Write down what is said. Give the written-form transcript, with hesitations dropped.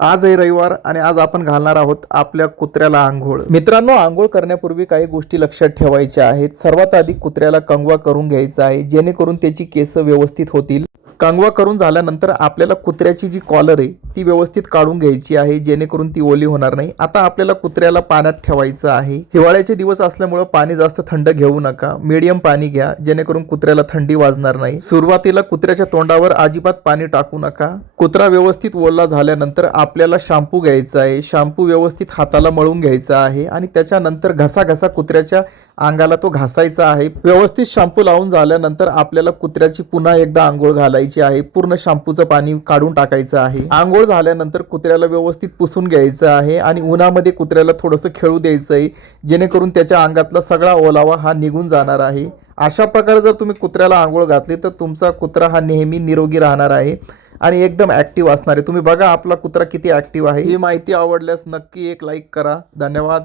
आज आहे रविवार आणि आज आपण घालणार आहोत आपल्या कुत्र्याला आंघोळ। मित्रांनो, आंघोळ करण्यापूर्वी काही गोष्टी लक्षात ठेवायच्या आहेत। सर्वात आधी कुत्र्याला कंगवा करून घ्यायचा आहे, जेणेकरून त्याची केस व्यवस्थित होतील। कंगवा करून झाल्यानंतर आपल्याला कुत्र्याची जी कॉलर आहे ती व्यवस्थित काढून घ्यायची आहे, जेणेकरून ती ओली होणार नाही। आता आपल्याला कुत्र्याला पाण्यात ठेवायचं आहे। हिवाळ्याचे दिवस असल्यामुळे पाणी जास्त थंड घेऊ नका, मीडियम पाणी घ्या, जेणेकरून कुत्र्याला थंडी वाजणार नाही। सुरुवातीला कुत्र्याच्या तोंडावर अजिबात पाणी टाकू नका। कुत्रा व्यवस्थित ओला झाल्यानंतर आपल्याला शॅम्पू घ्यायचा आहे। शॅम्पू व्यवस्थित हाताला मळून घ्यायचा आहे आणि त्याच्यानंतर घसा कुत्र्याच्या अंगाला तो घासायचा आहे। व्यवस्थित शॅम्पू लावून झाल्यानंतर आपल्याला कुत्र्याची पुन्हा एकदा आंघोळ घालायची आहे। पूर्ण शॅम्पूचं पाणी काढून टाकायचं आहे। आंघोळ झाल्यानंतर कुत्र्याला व्यवस्थित पुसून घ्यायचं आहे आणि उन्हामध्ये कुत्र्याला थोडंसं खेळू द्यायचं आहे, जेणेकरून त्याच्या अंगातला सगळा ओलावा हा निघून जाणार आहे। अशा प्रकारे जर तुम्ही कुत्र्याला आंघोळ घातली तर तुमचा कुत्रा हा नेहमी निरोगी राहणार आहे आणि एकदम ॲक्टिव्ह असणार आहे। तुम्ही बघा आपला कुत्रा किती ॲक्टिव्ह आहे। ही माहिती आवडल्यास नक्की एक लाईक करा। धन्यवाद।